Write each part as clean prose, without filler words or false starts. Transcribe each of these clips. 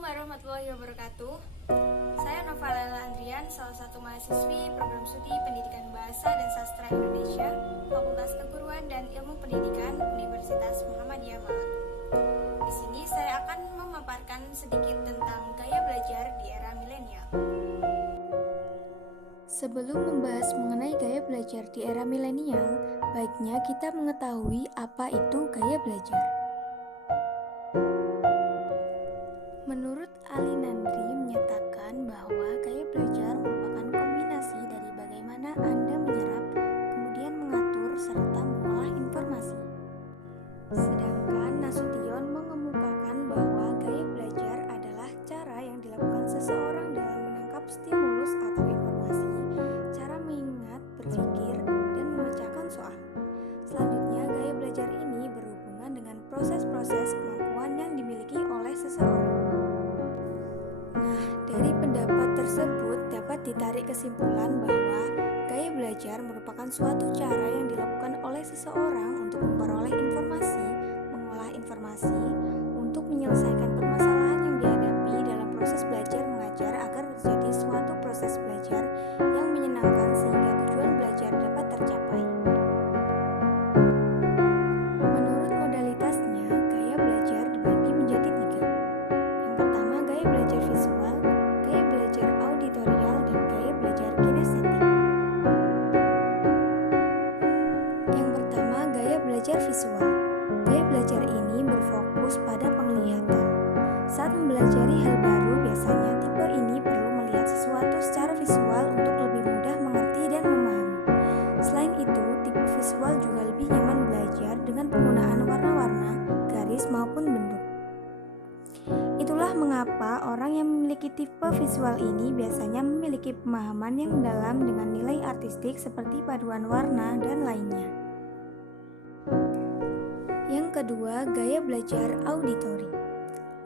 Assalamualaikum warahmatullahi wabarakatuh. Saya Nova Lela Andrian, salah satu mahasiswi program studi Pendidikan Bahasa dan Sastra Indonesia, Fakultas Keguruan dan Ilmu Pendidikan Universitas Muhammadiyah Malang. Di sini saya akan memaparkan sedikit tentang gaya belajar di era milenial. Sebelum membahas mengenai gaya belajar di era milenial, baiknya kita mengetahui apa itu gaya belajar. Menurut Ali Nandri menyatakan bahwa gaya belajar merupakan kombinasi dari bagaimana Anda menyerap, kemudian mengatur, serta mengolah informasi. Sedangkan Nasution mengemukakan bahwa gaya belajar adalah cara yang dilakukan seseorang dalam menangkap stimulus atau informasi, cara mengingat, berpikir, dan memecahkan soal. Selanjutnya, gaya belajar ini berhubungan dengan proses-proses kemampuan yang dimiliki oleh seseorang. Nah, dari pendapat tersebut dapat ditarik kesimpulan bahwa gaya belajar merupakan suatu cara yang dilakukan oleh seseorang untuk memperoleh informasi, mengolah informasi, untuk menyelesaikan permasalahan yang dihadapi dalam proses belajar mengajar agar terjadi suatu proses belajar yang menyenangkan sehingga tujuan belajar dapat tercapai. Menurut modalitasnya, gaya belajar dibagi menjadi 3. Yang pertama, gaya belajar visual, gaya belajar auditorial, dan gaya belajar kinestetik. Yang pertama, gaya belajar visual. Gaya belajar ini berfokus pada penglihatan. Saat mempelajari hal baru, biasanya tipe ini perlu melihat sesuatu secara visual untuk lebih mudah mengerti dan memahami. Selain itu, tipe visual juga lebih nyaman belajar dengan penggunaan warna-warna, garis maupun bentuk. Itulah mengapa orang yang memiliki tipe visual ini biasanya memiliki pemahaman yang mendalam dengan nilai artistik seperti paduan warna dan lainnya. Yang kedua, gaya belajar auditori.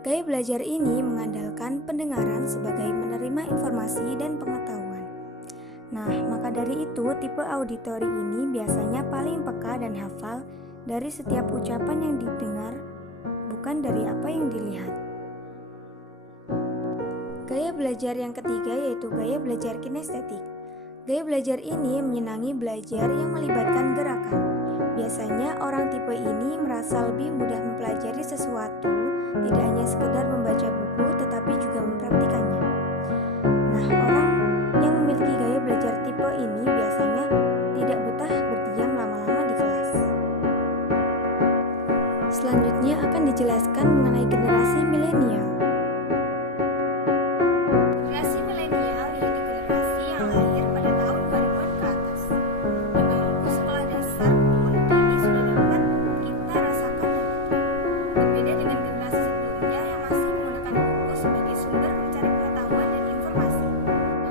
Gaya belajar ini mengandalkan pendengaran sebagai menerima informasi dan pengetahuan. Nah, maka dari itu tipe auditori ini biasanya paling peka dan hafal dari setiap ucapan yang didengar, bukan dari apa yang dilihat. Gaya belajar yang ketiga yaitu gaya belajar kinestetik. Gaya belajar ini menyenangi belajar yang melibatkan gerakan. Biasanya orang tipe ini merasa lebih mudah mempelajari sesuatu, tidak hanya sekedar membaca buku tetapi juga mempraktikannya. Nah, orang yang memiliki gaya belajar tipe ini biasanya tidak betah berdiam lama-lama di kelas. Selanjutnya akan dijelaskan mengenai generasi milenial. Generasi milenial yaitu generasi yang lahir pada tahun 2000-an ke atas. Yang bangku sekolah dasar pun kini sudah dapat kita rasakan dampaknya. Berbeda dengan generasi sebelumnya yang masih menggunakan buku sebagai sumber mencari pengetahuan dan informasi.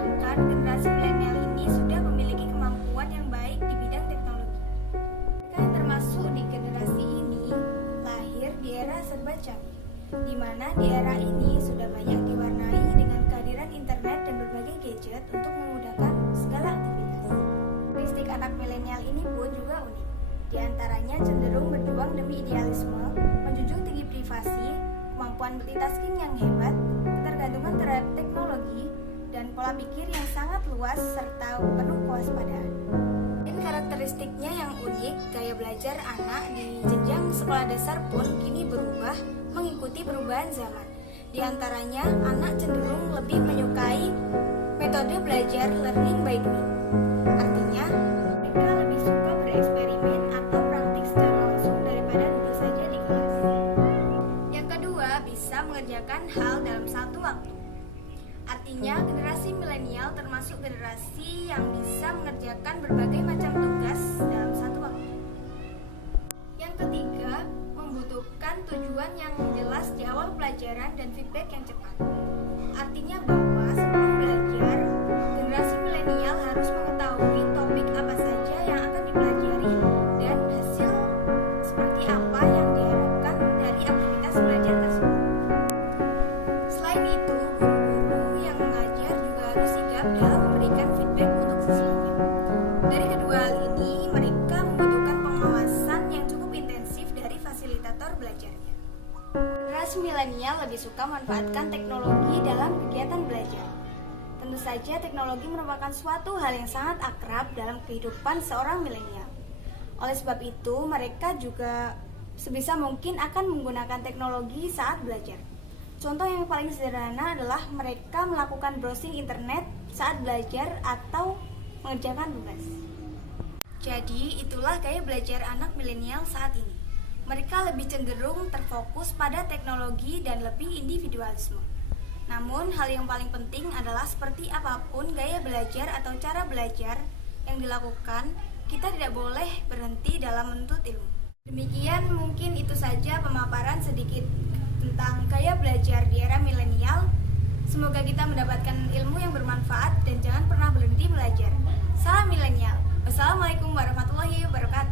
Bahkan generasi milenial ini sudah memiliki kemampuan yang baik di bidang teknologi. Mereka yang termasuk di generasi ini lahir di era serba canggih, di mana di era ini sudah banyak diwarnai dengan kehadiran internet dan berbagai gadget untuk memudahkan segala aktivitas. Karakteristik anak milenial ini pun juga unik. Di antaranya cenderung berjuang demi idealisme, menjunjung tinggi privasi, kemampuan multitasking yang hebat, ketergantungan terhadap teknologi, dan pola pikir yang sangat luas serta penuh kewaspadaan. Dan karakteristiknya yang unik, gaya belajar anak di jenjang sekolah dasar pun kini berubah mengikuti perubahan zaman. Di antaranya, anak cenderung lebih menyukai metode belajar learning by doing. Artinya, mereka lebih suka bereksperimen atau praktik secara langsung daripada duduk saja di kelas. Yang kedua, bisa mengerjakan hal dalam satu waktu. Artinya, generasi milenial termasuk generasi yang bisa mengerjakan berbagai macam tugas dalam satu waktu. Yang ketiga, membutuhkan tujuan yang jelas di awal pelajaran dan feedback yang cepat. Artinya bahwa sebelum belajar, generasi milenial harus mengetahui topik apa saja yang akan dipelajari dan hasil seperti apa yang diharapkan dari aktivitas belajar tersebut. Selain itu, guru-guru yang mengajar juga harus sigap dalam memberikan feedback untuk siswanya. Dari kedua hal ini, mereka membutuhkan pengawasan yang cukup intensif dari fasilitator belajarnya. Generasi Mayoritas milenial lebih suka memanfaatkan teknologi dalam kegiatan belajar. Tentu saja teknologi merupakan suatu hal yang sangat akrab dalam kehidupan seorang milenial. Oleh sebab itu, mereka juga sebisa mungkin akan menggunakan teknologi saat belajar. Contoh yang paling sederhana adalah mereka melakukan browsing internet saat belajar atau mengerjakan tugas. Jadi, itulah gaya belajar anak milenial saat ini. Mereka lebih cenderung terfokus pada teknologi dan lebih individualisme. Namun, hal yang paling penting adalah seperti apapun gaya belajar atau cara belajar yang dilakukan, kita tidak boleh berhenti dalam menuntut ilmu. Demikian mungkin itu saja pemaparan sedikit tentang gaya belajar di era milenial. Semoga kita mendapatkan ilmu yang bermanfaat dan jangan pernah berhenti belajar. Salam milenial. Wassalamualaikum warahmatullahi wabarakatuh.